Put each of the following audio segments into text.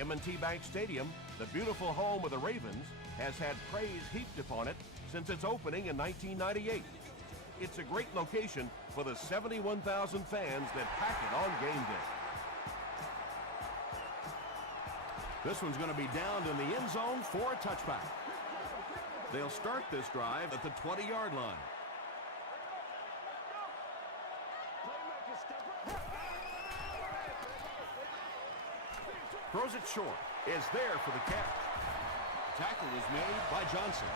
M&T Bank Stadium, the beautiful home of the Ravens, has had praise heaped upon it since its opening in 1998. It's a great location for the 71,000 fans that pack it on game day. This one's going to be downed in the end zone for a touchback. They'll start this drive at the 20-yard line. Throws it short. Is there for the catch. Tackle is made by Johnson.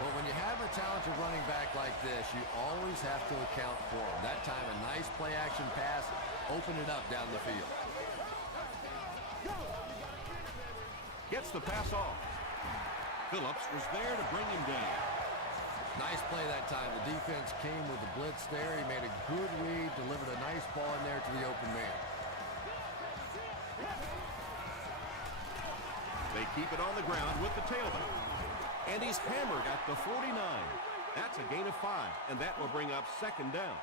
Well, when you have a talented running back like this, you always have to account for him. That time, a nice play-action pass opened it up down the field. Gets the pass off. Phillips was there to bring him down. Nice play that time. The defense came with a blitz there. He made a good read, delivered a nice ball in there to the open man. They keep it on the ground with the tailback. And he's hammered at the 49. That's a gain of 5, and that will bring up second down.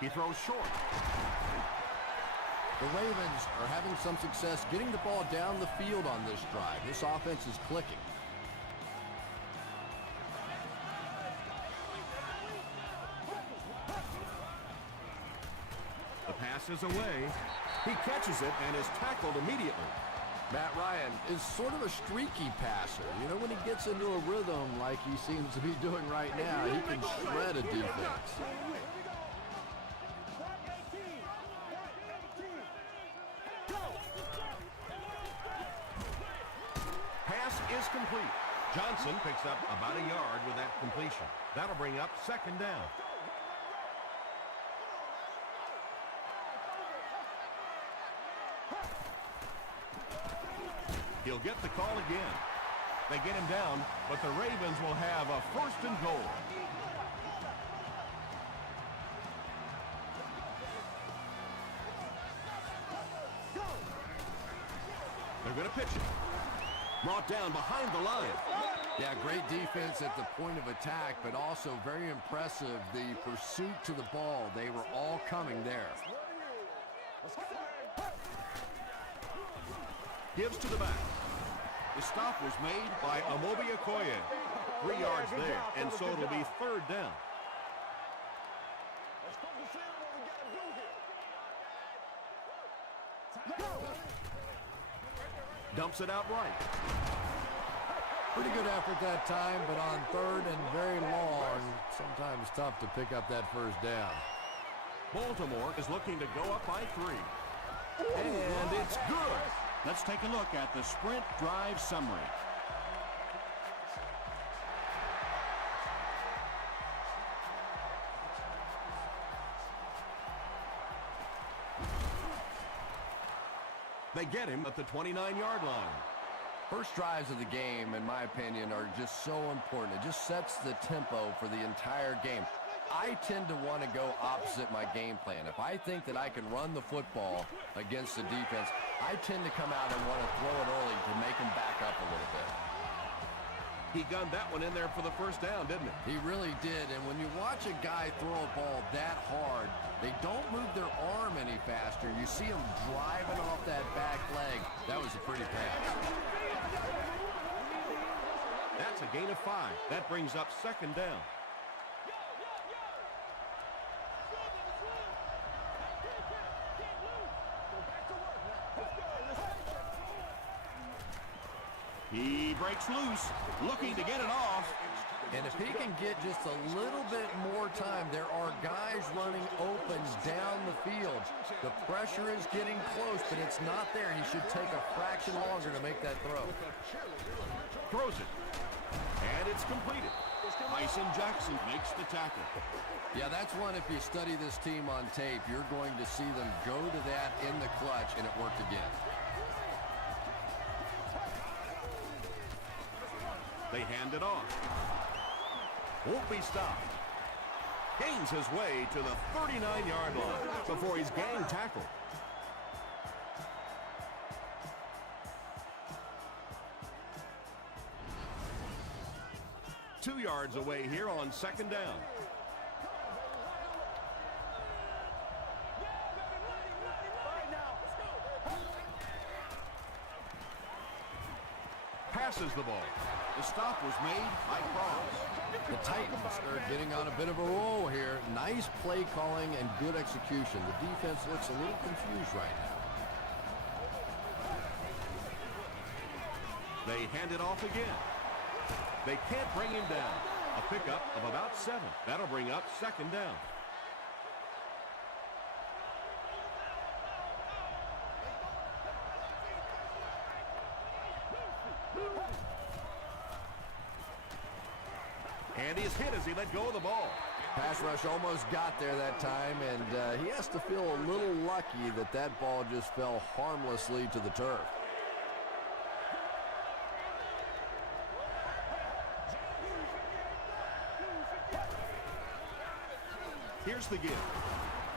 He throws short. The Ravens are having some success getting the ball down the field on this drive. This offense is clicking. The pass is away. He catches it and is tackled immediately. Matt Ryan is sort of a streaky passer. You know, when he gets into a rhythm like he seems to be doing right now, he can shred a defense. Pass is complete. Johnson picks up about a yard with that completion. That'll bring up second down. He'll get the call again. They get him down, but the Ravens will have a first and goal. They're going to pitch it. Brought down behind the line. Yeah, great defense at the point of attack, but also very impressive, the pursuit to the ball. They were all coming there. Gives to the back. The stop was made by Amobi Okoye. 3 yards there, and so it'll be third down. Dumps it out right. Pretty good effort that time, but on third and very long, sometimes tough to pick up that first down. Baltimore is looking to go up by 3. And it's good. Let's take a look at the sprint drive summary. They get him at the 29-yard line. First drives of the game, in my opinion, are just so important. It just sets the tempo for the entire game. I tend to want to go opposite my game plan. If I think that I can run the football against the defense, I tend to come out and want to throw it early to make them back up a little bit. He gunned that one in there for the first down, didn't he? He really did, and when you watch a guy throw a ball that hard, they don't move their arm any faster. You see him driving off that back leg. That was a pretty pass. That's a gain of 5. That brings up second down. He breaks loose, looking to get it off. And if he can get just a little bit more time, there are guys running open down the field. The pressure is getting close, but it's not there. He should take a fraction longer to make that throw. Throws it. And it's completed. Tyson Jackson makes the tackle. Yeah, that's one, if you study this team on tape, you're going to see them go to that in the clutch, and it worked again. They hand it off. Won't be stopped. Gains his way to the 39-yard line before he's gang tackled. 2 yards away here on second down. Passes the ball. The stop was made by Cross. The Titans are getting on a bit of a roll here. Nice play calling and good execution. The defense looks a little confused right now. They hand it off again. They can't bring him down. A pickup of about 7. That'll bring up second down. And he's hit as he let go of the ball. Pass rush almost got there that time, and he has to feel a little lucky that that ball just fell harmlessly to the turf. Here's the give.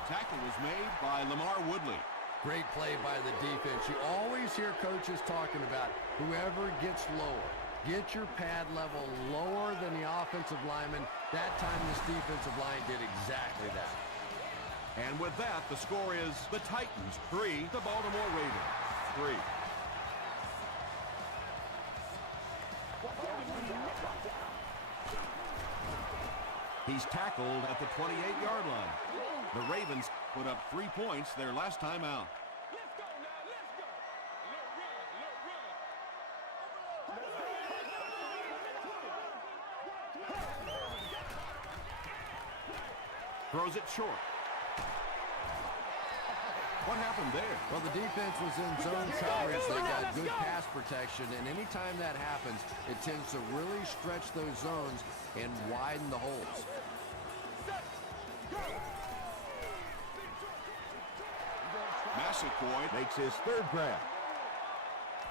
Tackle was made by Lamar Woodley. Great play by the defense. You always hear coaches talking about whoever gets lower. Get your pad level lower than the offensive lineman. That time this defensive line did exactly that. And with that, the score is the Titans 3, the Baltimore Ravens 3. He's tackled at the 28-yard line. The Ravens put up 3 points their last time out. Throws it short. What happened there? Well, the defense was in zone coverage. They got good pass protection, and anytime that happens, it tends to really stretch those zones and widen the holes. Massaquoi makes his 3rd grab.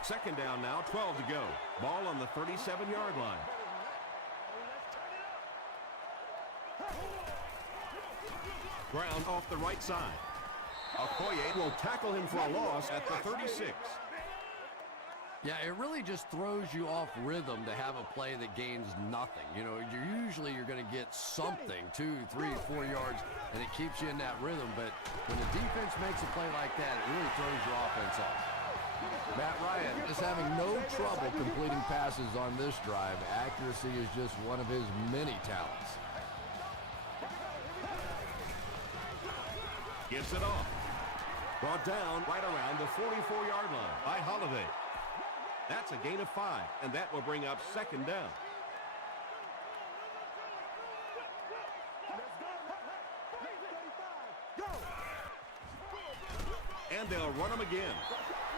Second down now, 12 to go. Ball on the 37-yard line. Ground off the right side. Okoye will tackle him for a loss at the 36. Yeah, it really just throws you off rhythm to have a play that gains nothing. You know, you're going to get something, 2, 3, 4 yards, and it keeps you in that rhythm. But when the defense makes a play like that, it really throws your offense off. Matt Ryan is having no trouble completing passes on this drive. Accuracy is just one of his many talents. Gives it off. Brought down right around the 44-yard line by Holiday. That's a gain of 5, and that will bring up second down. And they'll run them again.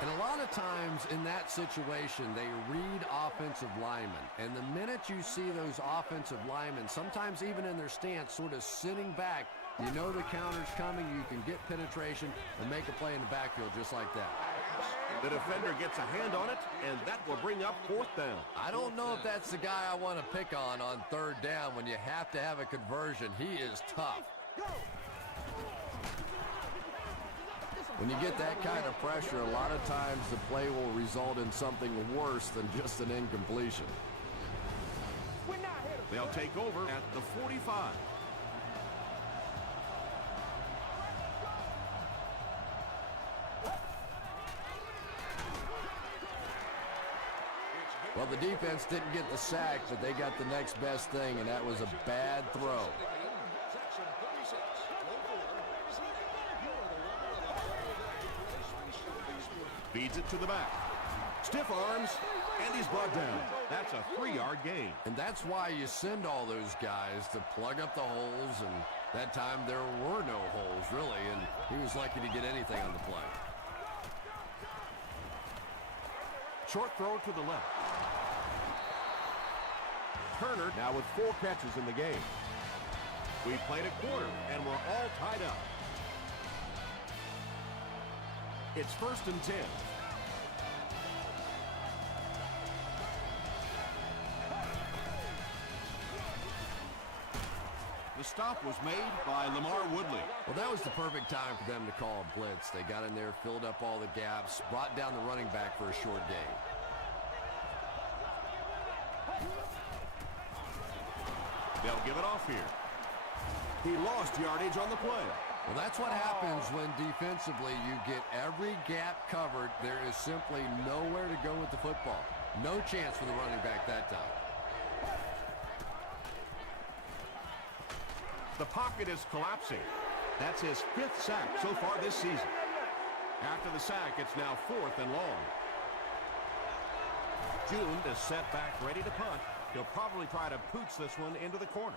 And a lot of times in that situation, they read offensive linemen. And the minute you see those offensive linemen, sometimes even in their stance, sort of sitting back, you know the counter's coming, you can get penetration and make a play in the backfield just like that. The defender gets a hand on it, and that will bring up 4th down. I don't know if that's the guy I want to pick on 3rd down when you have to have a conversion. He is tough. When you get that kind of pressure, a lot of times the play will result in something worse than just an incompletion. They'll take over at the 45. Well, the defense didn't get the sack, but they got the next best thing, and that was a bad throw. Feeds it to the back. Stiff arms, and he's brought down. That's a 3-yard gain. And that's why you send all those guys to plug up the holes, and that time there were no holes, really, and he was lucky to get anything on the play. Short throw to the left. Turner now with 4 catches in the game. We played a quarter, and we're all tied up. It's 1st and 10. The stop was made by Lamar Woodley. Well, that was the perfect time for them to call a blitz. They got in there, filled up all the gaps, brought down the running back for a short gain. They'll give it off here. He lost yardage on the play. Well, that's what happens when defensively you get every gap covered. There is simply nowhere to go with the football. No chance for the running back that time. The pocket is collapsing. That's his 5th sack so far this season. After the sack, it's now 4th and long. June is set back ready to punt. He'll probably try to pooch this one into the corner.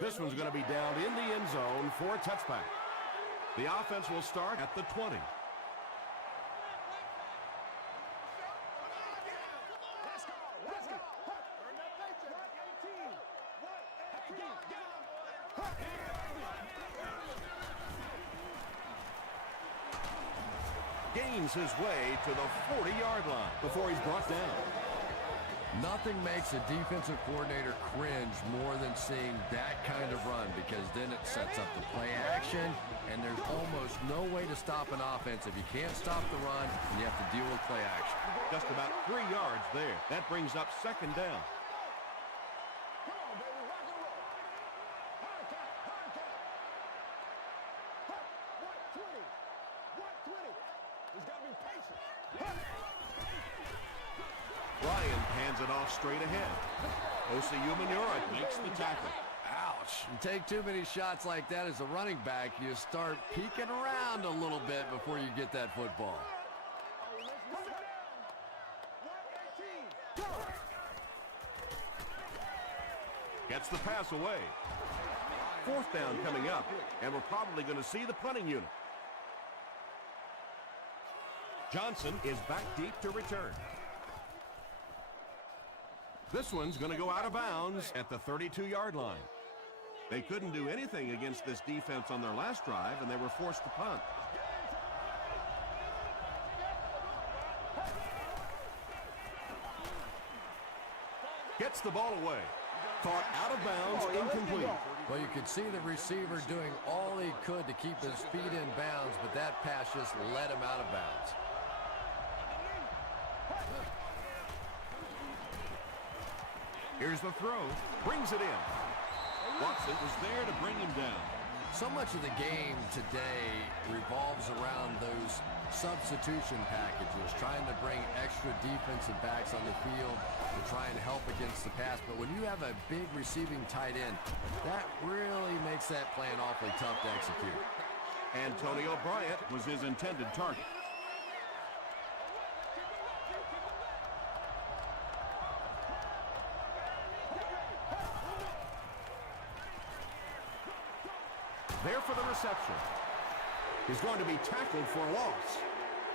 This one's going to be down in the end zone for a touchback. The offense will start at the 20. Gains his way to the 40-yard line before he's brought down. Nothing makes a defensive coordinator cringe more than seeing that kind of run, because then it sets up the play action, and there's almost no way to stop an offense if you can't stop the run and you have to deal with play action. Just about 3 yards there. That brings up 2nd down. Ryan hands it off straight ahead. Osi Umenyiora makes the tackle. Ouch. You take too many shots like that as a running back, you start peeking around a little bit before you get that football. Gets the pass away. 4th down coming up, and we're probably going to see the punting unit. Johnson is back deep to return. This one's going to go out of bounds at the 32-yard line. They couldn't do anything against this defense on their last drive, and they were forced to punt. Gets the ball away. Caught out of bounds, incomplete. Well, you could see the receiver doing all he could to keep his feet in bounds, but that pass just let him out of bounds. Here's the throw. Brings it in. Watson was there to bring him down. So much of the game today revolves around those substitution packages, trying to bring extra defensive backs on the field to try and help against the pass. But when you have a big receiving tight end, that really makes that plan awfully tough to execute. Antonio Bryant was his intended target. There for the reception. He's going to be tackled for a loss.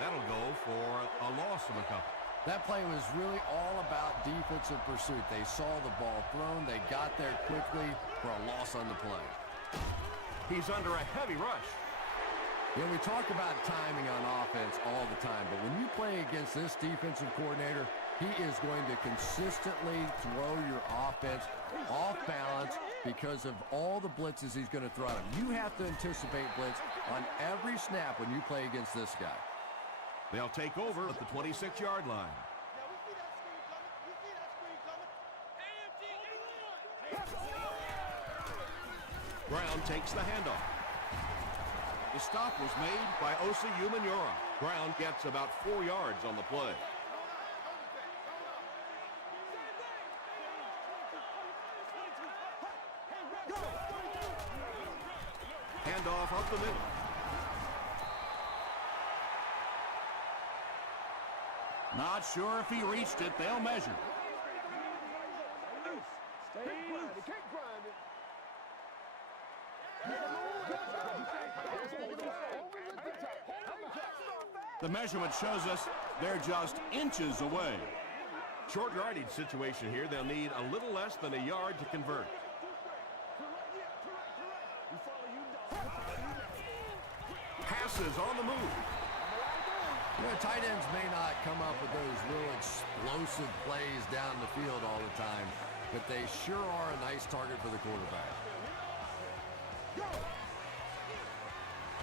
That'll go for a loss of a couple. That play was really all about defensive pursuit. They saw the ball thrown. They got there quickly for a loss on the play. He's under a heavy rush. You know, we talk about timing on offense all the time, but when you play against this defensive coordinator, he is going to consistently throw your offense off balance because of all the blitzes he's going to throw at him. You have to anticipate blitz on every snap when you play against this guy. They'll take over at the 26-yard line. Brown takes the handoff. The stop was made by Osi Umenyiora. Brown gets about 4 yards on the play. Handoff up the middle. Not sure if he reached it. They'll measure. The measurement shows us they're just inches away. Short yardage situation here. They'll need a little less than a yard to convert. Passes on the move. You know, tight ends may not come up with those real explosive plays down the field all the time, but they sure are a nice target for the quarterback.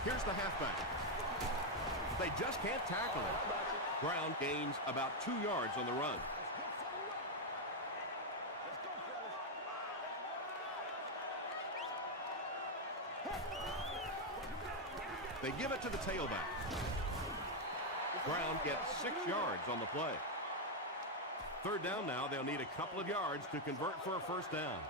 Here's the halfback. They just can't tackle him. Brown gains about 2 yards on the run. They give it to the tailback. Brown gets 6 yards on the play. Third down now. They'll need a couple of yards to convert for a first down.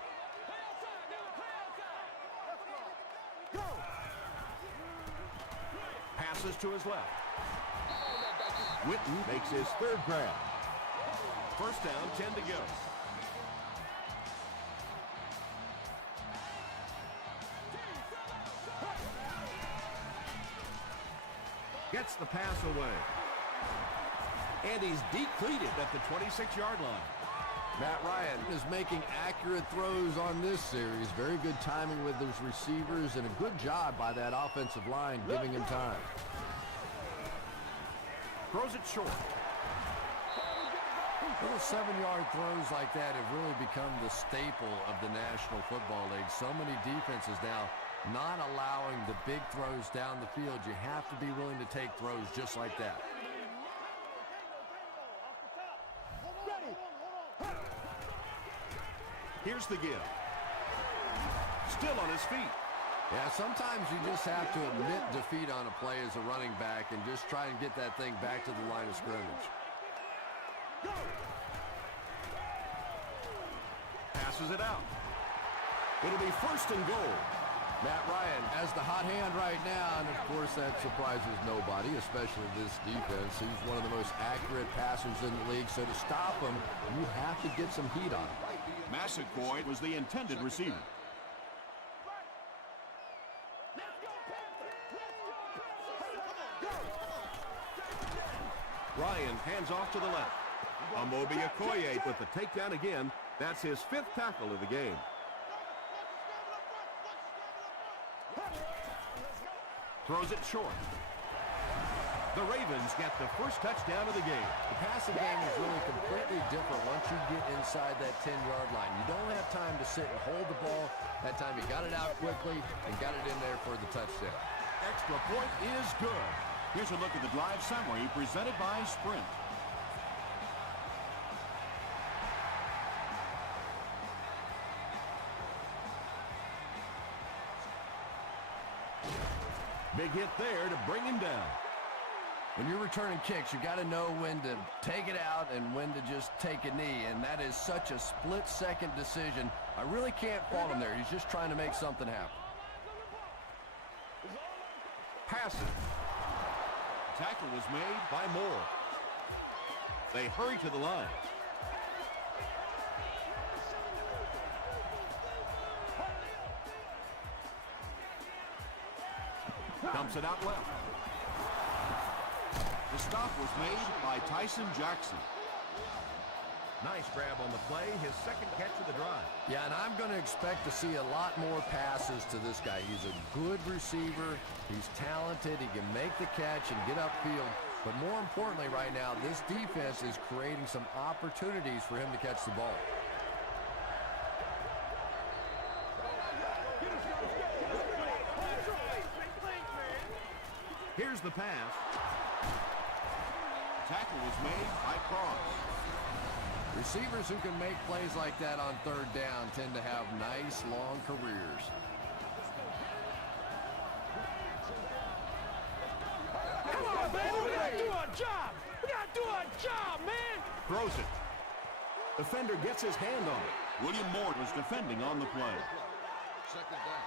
Passes to his left. Witten makes his third grab. First down, 10 to go. Gets the pass away. And he's depleted at the 26-yard line. Matt Ryan is making accurate throws on this series. Very good timing with his receivers and a good job by that offensive line giving him time. Throws it short. Little 7-yard throws like that have really become the staple of the National Football League. So many defenses now not allowing the big throws down the field. You have to be willing to take throws just like that. Here's the give. Still on his feet. Yeah, sometimes you just have to admit defeat on a play as a running back and just try and get that thing back to the line of scrimmage. Passes it out. It'll be first and goal. Matt Ryan has the hot hand right now, and of course that surprises nobody, especially this defense. He's one of the most accurate passers in the league, so to stop him, you have to get some heat on him. Massaquoi was the intended receiver. Ryan hands off to the left. Amobi Okoye with the takedown again. That's his 5th tackle of the game. Throws it short. The Ravens get the first touchdown of the game. The passing game is really completely different once you get inside that 10-yard line. You don't have time to sit and hold the ball. That time you got it out quickly and got it in there for the touchdown. Extra point is good. Here's a look at the drive summary presented by Sprint. Big hit there to bring him down. When you're returning kicks, you got to know when to take it out and when to just take a knee, and that is such a split-second decision. I really can't fault him there. He's just trying to make something happen. Passes. Tackle was made by Moore. They hurry to the line. Dumps it out left. The stop was made by Tyson Jackson. Nice grab on the play, his second catch of the drive. Yeah, and I'm going to expect to see a lot more passes to this guy. He's a good receiver. He's talented. He can make the catch and get upfield. But more importantly right now, this defense is creating some opportunities for him to catch the ball. Here's the pass. Tackle was made by Cross. Receivers who can make plays like that on third down tend to have nice, long careers. Come on, baby, we gotta do our job. We gotta do our job, man. Throws it. Defender gets his hand on it. William Moore was defending on the play. Second down.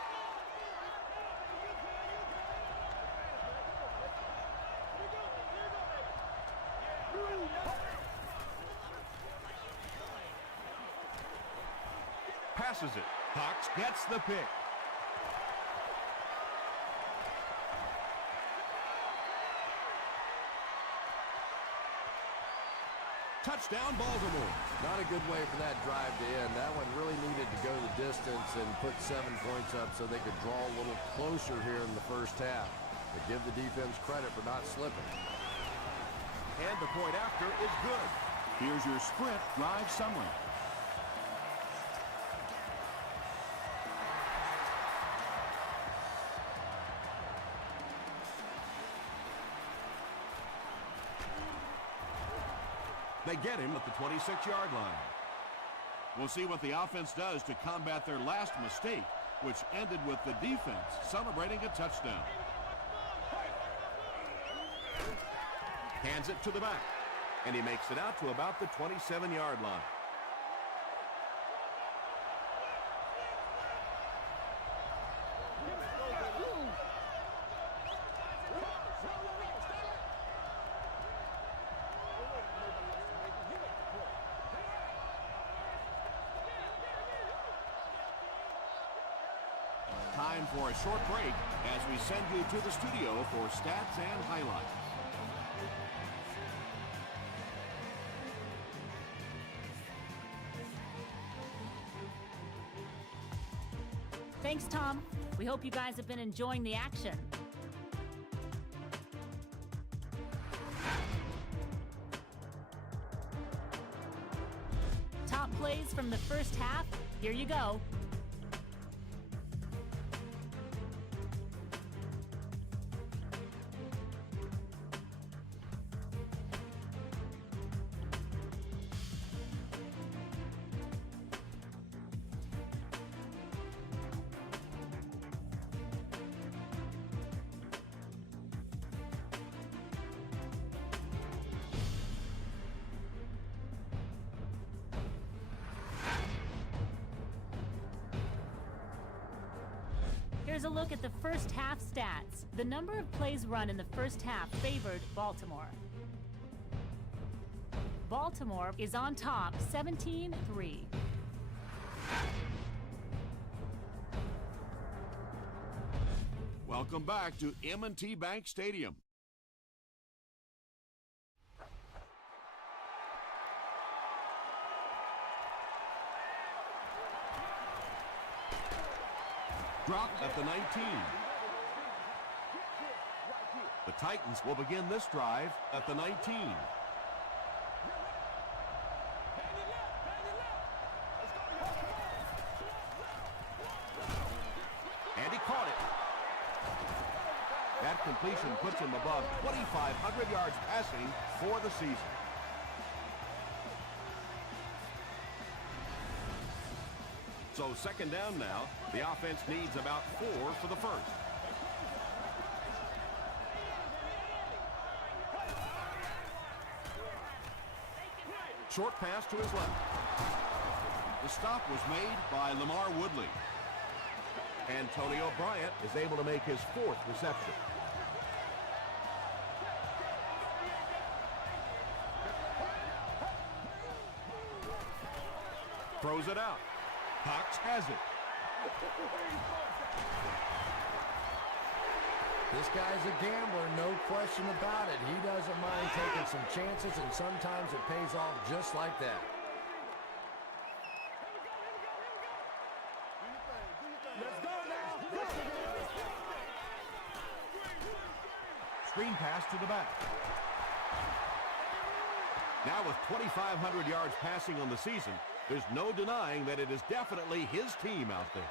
Passes it. Cox gets the pick. Touchdown, Baltimore. Not a good way for that drive to end. That one really needed to go the distance and put 7 points up so they could draw a little closer here in the first half. But give the defense credit for not slipping. And the point after is good. Here's your Sprint drive summary. They get him at the 26-yard line. We'll see what the offense does to combat their last mistake, which ended with the defense celebrating a touchdown. Hands it to the back. And he makes it out to about the 27-yard line. Time for a short break as we send you to the studio for stats and highlights. Thanks, Tom. We hope you guys have been enjoying the action. Top plays from the first half. Here you go. Here's a look at the first half stats. The number of plays run in the first half favored Baltimore. Baltimore is on top, 17-3. Welcome back to M&T Bank Stadium. Dropped at the 19. The Titans will begin this drive at the 19. And he caught it. That completion puts him above 2,500 yards passing for the season. So second down now. The offense needs about 4 for the first. Short pass to his left. The stop was made by Lamar Woodley. Antonio Bryant is able to make his 4th reception. Throws it out. Cox has it. This guy's a gambler, no question about it. He doesn't mind taking some chances, and sometimes it pays off just like that. Let's go now. Screen pass to the back. Now with 2,500 yards passing on the season, there's no denying that it is definitely his team out there.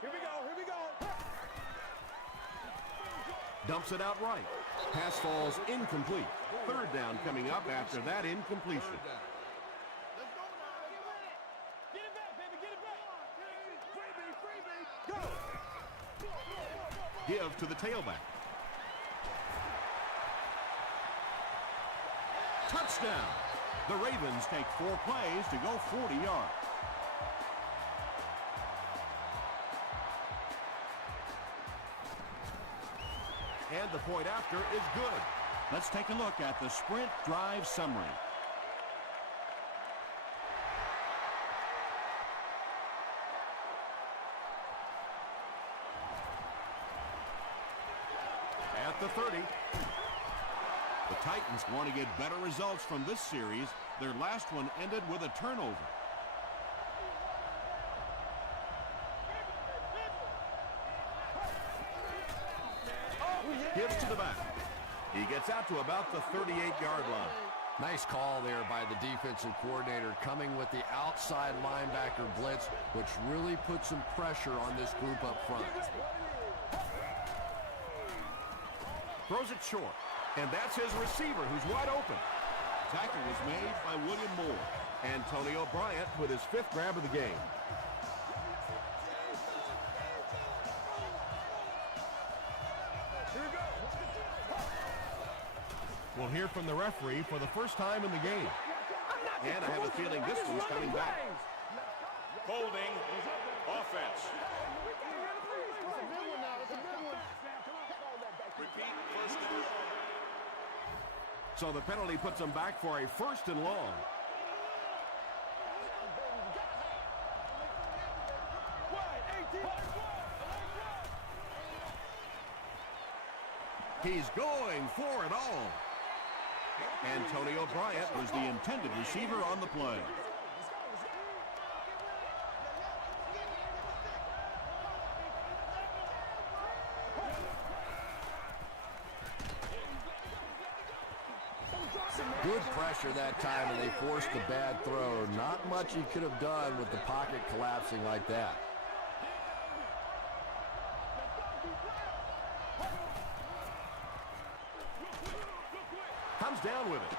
Here we go. Dumps it out right. Pass falls incomplete. Third down coming up after that incompletion. Get it back, baby, get it back. Freebie, go. Give to the tailback. Touchdown. The Ravens take 4 plays to go 40 yards. And the point after is good. Let's take a look at the sprint drive summary. At the 30. The Titans want to get better results from this series. Their last one ended with a turnover. Gives to the back. He gets out to about the 38-yard line. Nice call there by the defensive coordinator, coming with the outside linebacker blitz, which really puts some pressure on this group up front. Throws it short. And that's his receiver who's wide open. Tackle was made by William Moore. Antonio Bryant with his 5th grab of the game. We'll hear from the referee for the first time in the game. And I have a feeling this one's coming back. Holding offense. Repeat, first down. So the penalty puts them back for a first and long. He's going for it all. Antonio Bryant was the intended receiver on the play. Good pressure that time, and they forced the bad throw. Not much he could have done with the pocket collapsing like that. Comes down with it.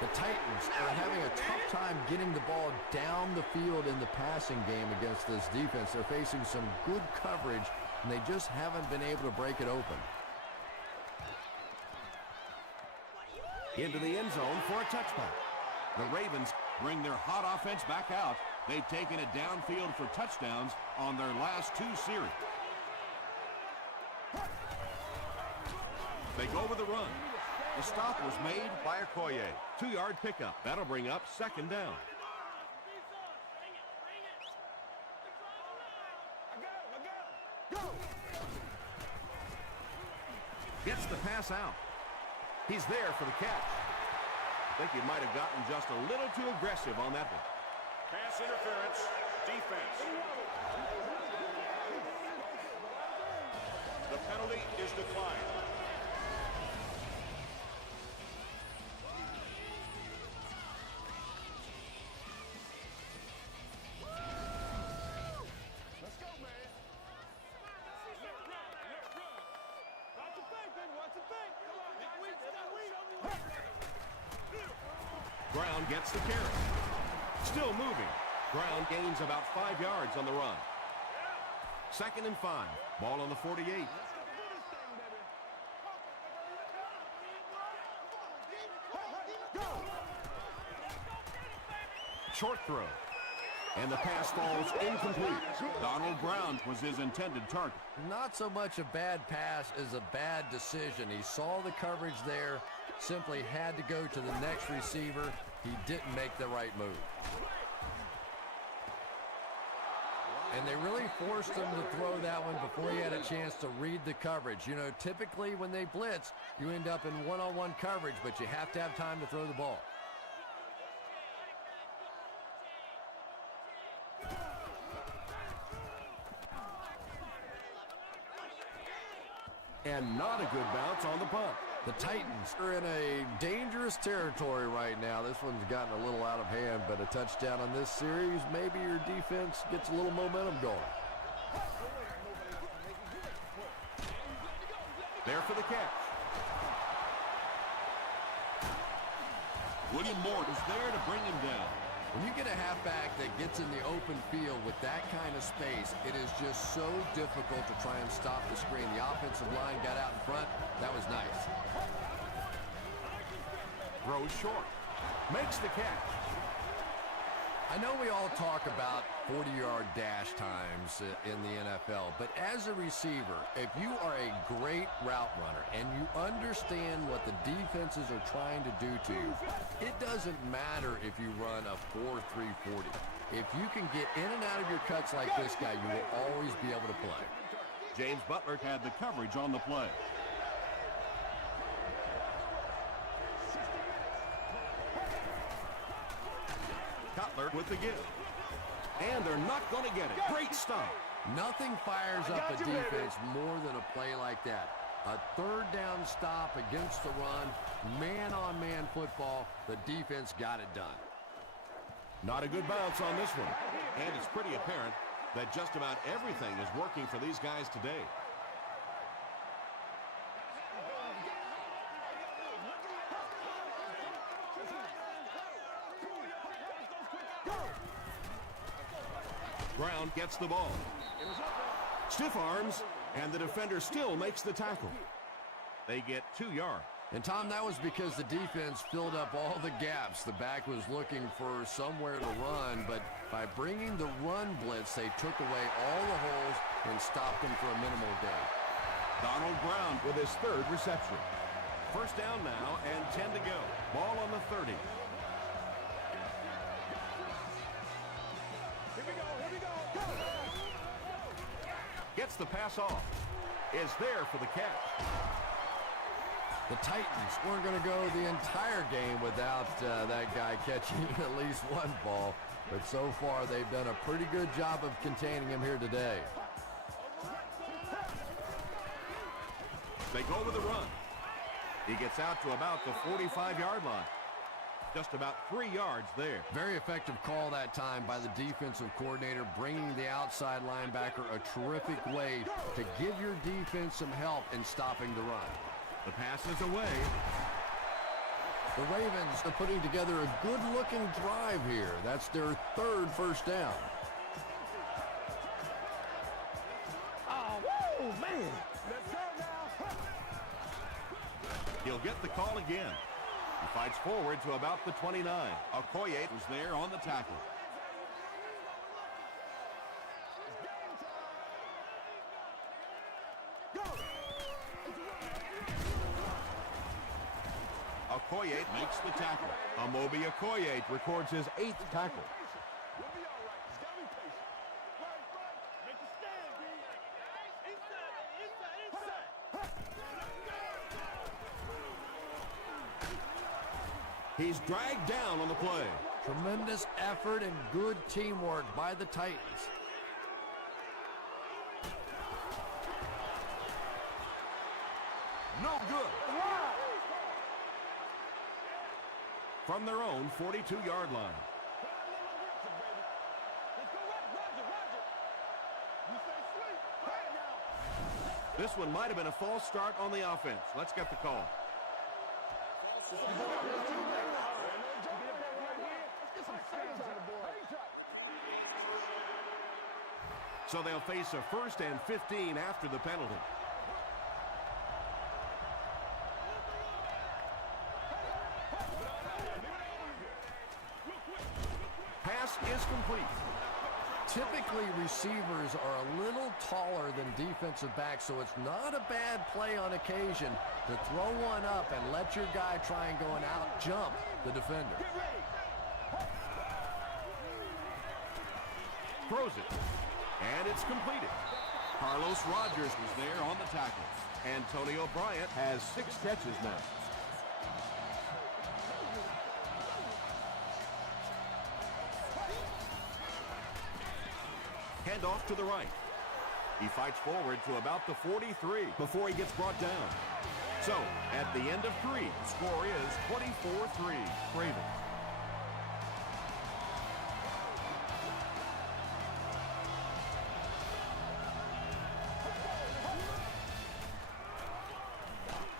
The Titans are having a tough time getting the ball down the field in the passing game against this defense. They're facing some good coverage, and they just haven't been able to break it open. Into the end zone for a touchback. The Ravens bring their hot offense back out. They've taken it downfield for touchdowns on their last two series. They go with the run. The stop was made by Okoye. 2-yard pickup. That'll bring up second down. Gets the pass out. He's there for the catch. I think he might have gotten just a little too aggressive on that one. Pass interference, defense. The penalty is declined. Brown gets the carry. Still moving. Brown gains about 5 yards on the run. 2nd and 5. Ball on the 48. Short throw. And the pass falls incomplete. Donald Brown was his intended target. Not so much a bad pass as a bad decision. He saw the coverage there, simply had to go to the next receiver. He didn't make the right move. And they really forced him to throw that one before he had a chance to read the coverage. You know, typically when they blitz, you end up in one-on-one coverage, but you have to have time to throw the ball. And not a good bounce on the punt. The Titans are in a dangerous territory right now. This one's gotten a little out of hand, but a touchdown on this series, maybe your defense gets a little momentum going. There for the catch. William Moore is there to bring him down. When you get a halfback that gets in the open field with that kind of space, it is just so difficult to try and stop the screen. The offensive line got out in front. That was nice. Throws short. Makes the catch. I know we all talk about 40-yard dash times in the NFL, but as a receiver, if you are a great route runner and you understand what the defenses are trying to do to you, it doesn't matter if you run a 4.340. If you can get in and out of your cuts like this guy, you will always be able to play. James Butler had the coverage on the play. Cutler with the give. And they're not going to get it. Great stop. Nothing fires up a defense more than a play like that. A third down stop against the run, man-on-man football. The defense got it done. Not a good bounce on this one. And it's pretty apparent that just about everything is working for these guys today. Brown gets the ball. Stiff arms, and the defender still makes the tackle. They get 2 yards. And, Tom, that was because the defense filled up all the gaps. The back was looking for somewhere to run, but by bringing the run blitz, they took away all the holes and stopped them for a minimal gain. Donald Brown with his third reception. First down now and 10 to go. Ball on the 30. Here we go, go! Gets the pass off. Is there for the catch. The Titans weren't going to go the entire game without that guy catching at least one ball. But so far, they've done a pretty good job of containing him here today. They go with the run. He gets out to about the 45-yard line. Just about 3 yards there. Very effective call that time by the defensive coordinator, bringing the outside linebacker a terrific way to give your defense some help in stopping the run. The pass is away. The Ravens are putting together a good-looking drive here. That's their third first down. Oh, woo, man! Let's go now! He'll get the call again. He fights forward to about the 29. Okoye was there on the tackle. Okoye makes the tackle. Amobi Okoye records his 8th tackle. We'll be all right. Just gotta be patient. Right. Make a stand, D. Inside. He's dragged down on the play. Tremendous effort and good teamwork by the Titans. No good. From their own 42-yard line. This one might have been a false start on the offense. Let's get the call. So they'll face a 1st and 15 after the penalty. Pass is complete. Typically, receivers are a little taller than defensive backs, so it's not a bad play on occasion to throw one up and let your guy try and go and out-jump the defender. Throws it. And it's completed. Carlos Rogers was there on the tackle. Antonio Bryant has 6 catches now. Hand off to the right. He fights forward to about the 43 before he gets brought down. So, at the end of 3, the score is 24-3, Ravens.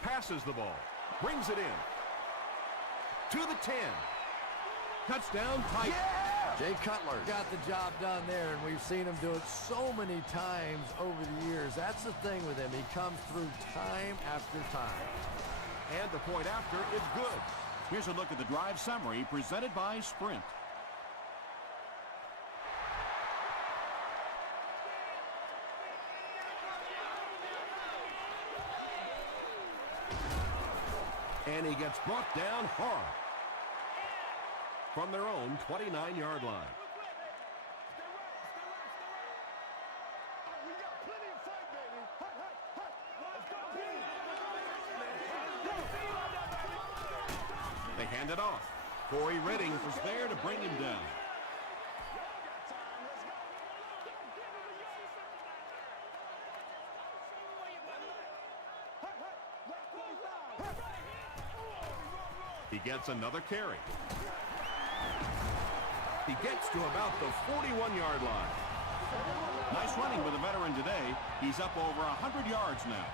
Passes the ball, brings it in. To the 10. Touchdown, Titans. Jay Cutler got the job done there, and we've seen him do it so many times over the years. That's the thing with him. He comes through time after time. And the point after is good. Here's a look at the drive summary presented by Sprint. And he gets brought down hard from their own 29-yard line. They hand it off. Corey Redding was there to bring him down. He gets another carry. He gets to about the 41-yard line. Nice running with a veteran today. He's up over 100 yards now.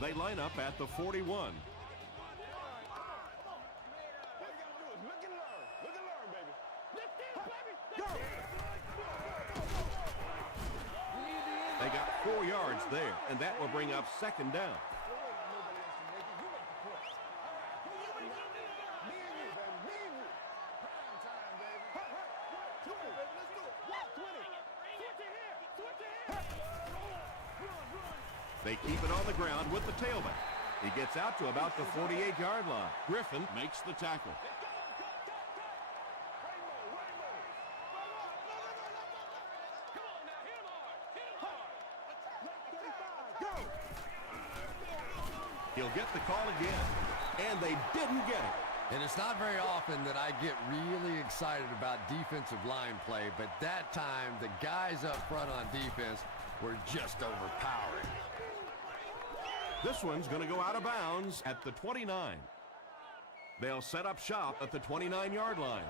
They line up at the 41. They got 4 yards. yards there, and that will bring up second down. They keep it on the ground with the tailback. He gets out to about the 48-yard line. Griffin Makes the tackle. He'll get the call again, and they didn't get it. And it's not very often that I get really excited about defensive line play, but that time the guys up front on defense were just overpowering. This one's going to go out of bounds at the 29. They'll set up shop at the 29-yard line.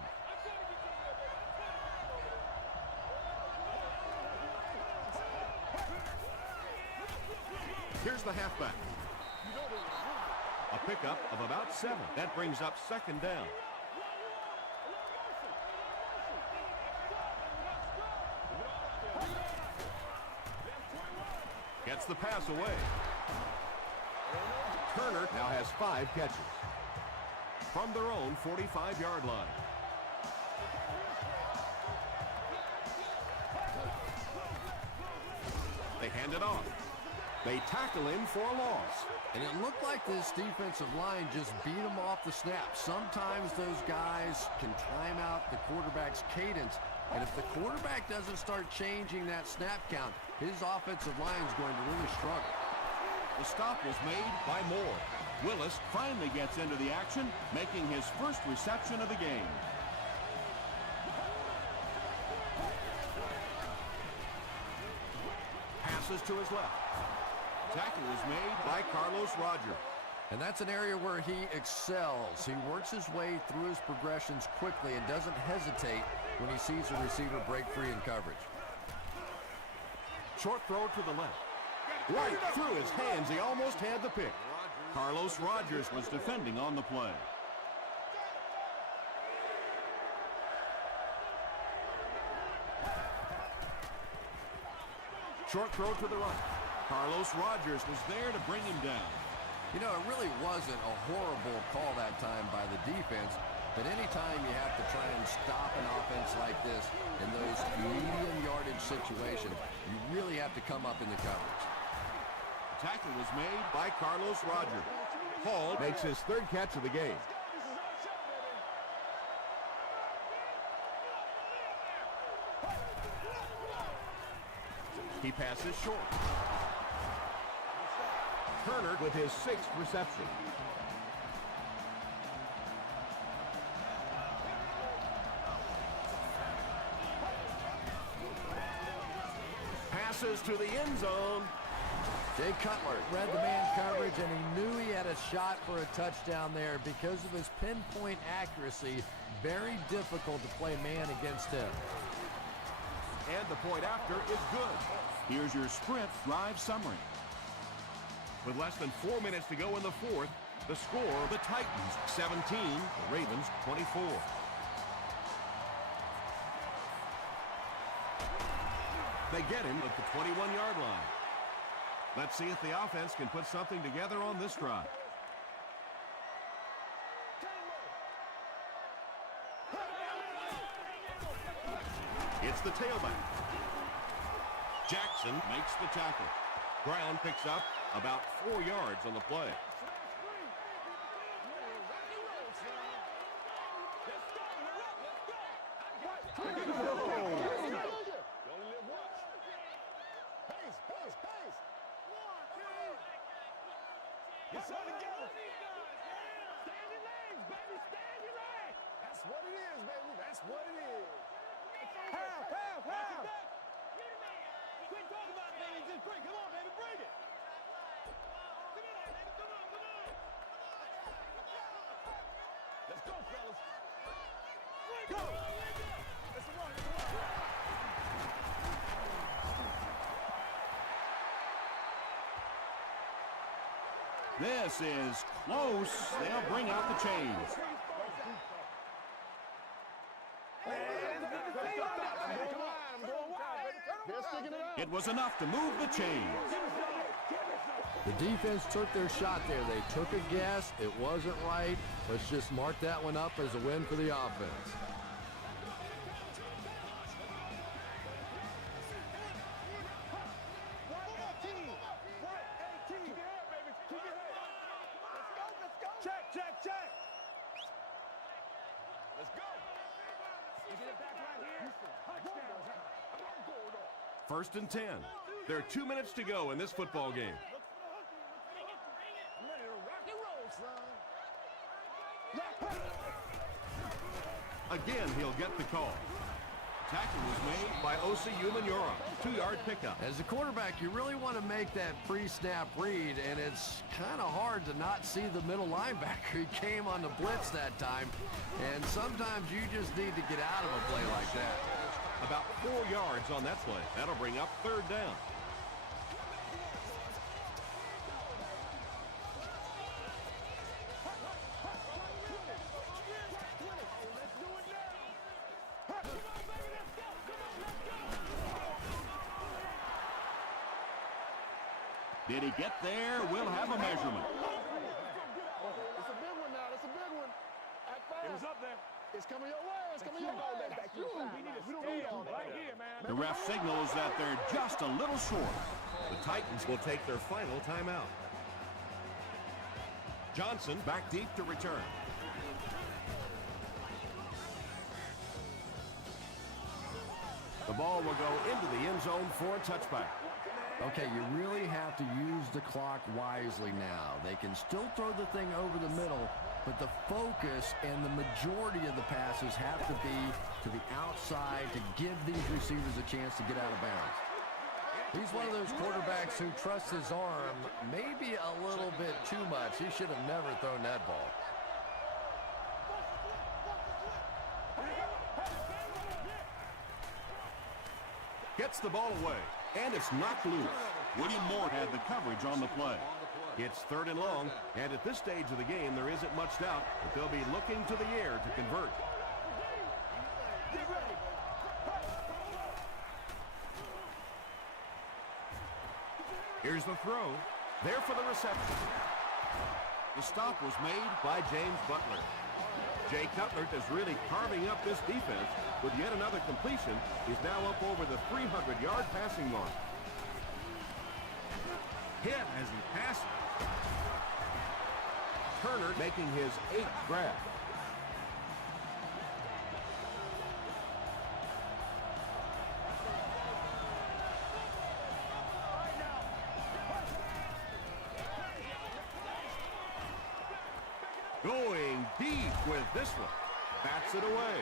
Here's the halfback. A pickup of about 7. That brings up second down. Gets the pass away. Turner now has 5 catches. From their own 45-yard line. They hand it off. They tackle him for a loss. And it looked like this defensive line just beat them off the snap. Sometimes those guys can time out the quarterback's cadence. And if the quarterback doesn't start changing that snap count, his offensive line is going to really struggle. The stop was made by Moore. Willis finally gets into the action, making his first reception of the game. Passes to his left. Tackle is made by Carlos Rogers. And that's an area where he excels. He works his way through his progressions quickly and doesn't hesitate when he sees a receiver break free in coverage. Short throw to the left. Right through his hands. He almost had the pick. Carlos Rogers was defending on the play. Short throw to the right. Carlos Rogers was there to bring him down. You know, it really wasn't a horrible call that time by the defense, but anytime you have to try and stop an offense like this in those medium yardage situations, you really have to come up in the coverage. The tackle was made by Carlos Rogers. Hall makes his 3rd catch of the game. He passes short. Turner with his 6th reception. Passes to the end zone. Jay Cutler read the man coverage, and he knew he had a shot for a touchdown there. Because of his pinpoint accuracy, very difficult to play man against him. And the point after is good. Here's your Sprint drive summary. With less than 4 minutes to go in the 4th, the score, the Titans 17, the Ravens 24. They get him at the 21-yard line. Let's see if the offense can put something together on this drive. It's the tailback. Jackson makes the tackle. Brown picks up about 4 yards on the play. This is close. They'll bring out the chains. It was enough to move the chains. The defense took their shot there. They took a guess. It wasn't right. Let's just mark that one up as a win for the offense. Check, check, check. Let's go. You get it back right here. Touchdown. First and 10. There are 2 minutes to go in this football game. I'm ready to rock and roll, son. Again, he'll get the call. Tackle was made By Osi Umenyiora, 2-yard pickup. As a quarterback, you really want to make that pre-snap read, and it's kind of hard to not see the middle linebacker. He came on the blitz that time, and sometimes you just need to get out of a play like that. About 4 yards on that play. That'll bring up third down. Did he get there? We'll have a measurement. It's a big one now. It's a big one. Act fast. It was up there. It's coming your way. It's coming your way. We don't need all that right here, man. The ref signals that they're just a little short. The Titans will take their final timeout. Johnson back deep to return. The ball will go into the end zone for a touchback. Okay, you really have to use the clock wisely now. They can still throw the thing over the middle, but the focus and the majority of the passes have to be to the outside to give these receivers a chance to get out of bounds. He's one of those quarterbacks who trusts his arm maybe a little bit too much. He should have never thrown that ball. Gets the ball away, and it's knocked loose. William Moore had the coverage on the play. It's third and long, and at this stage of the game, there isn't much doubt that they'll be looking to the air to convert. Here's the throw. There for the reception. The stop was made By James Butler. Jay Cutler is really carving up this defense with yet another completion. He's now up over the 300-yard passing mark. Hit as he passes. Turner making his 8th grab. Going deep with this one. Bats it away.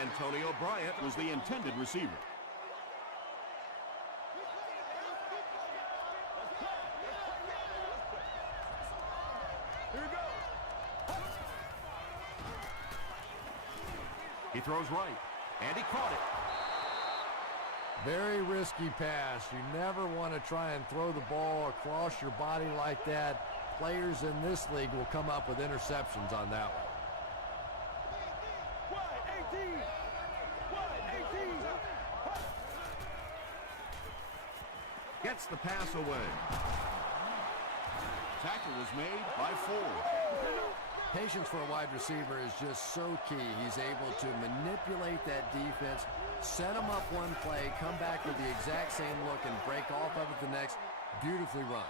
Antonio Bryant was the intended receiver. He throws right, and he caught it. Very risky pass. You never want to try and throw the ball across your body like that. Players in this league will come up with interceptions on that one. Gets the pass away. Tackle was made by Ford. Patience for a wide receiver is just so key. He's able to manipulate that defense, set them up one play, come back with the exact same look, and break off of it the next. Beautifully run.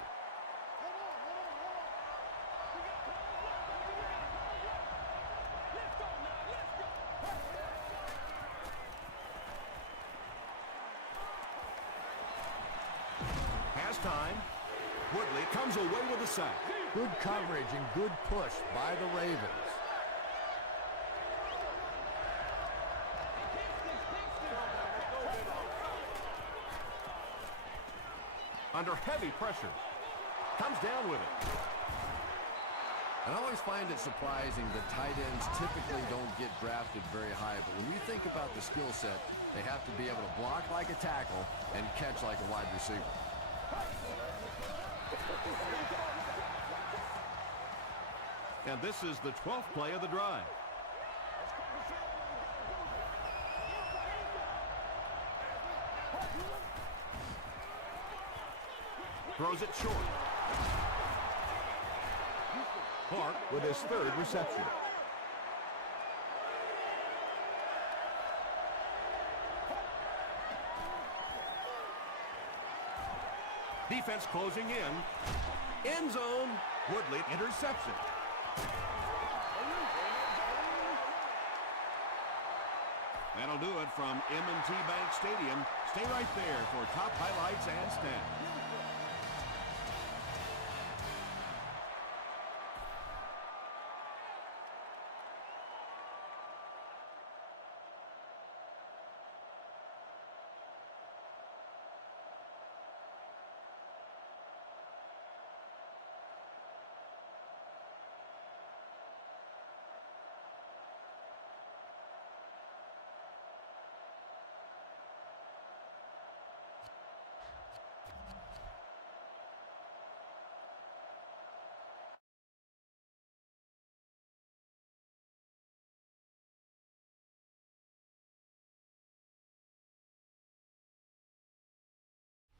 Has time. Woodley comes away with a sack. Good coverage and good push by the Ravens. Under heavy pressure. Comes down with it. And I always find it surprising that tight ends typically don't get drafted very high, but when you think about the skill set, they have to be able to block like a tackle and catch like a wide receiver. And this is the 12th play of the drive. Throws it short. Clark with his third reception. Defense closing in. End zone. Woodley intercepts it. That'll do it from M&T Bank Stadium. Stay right there for top highlights and stats.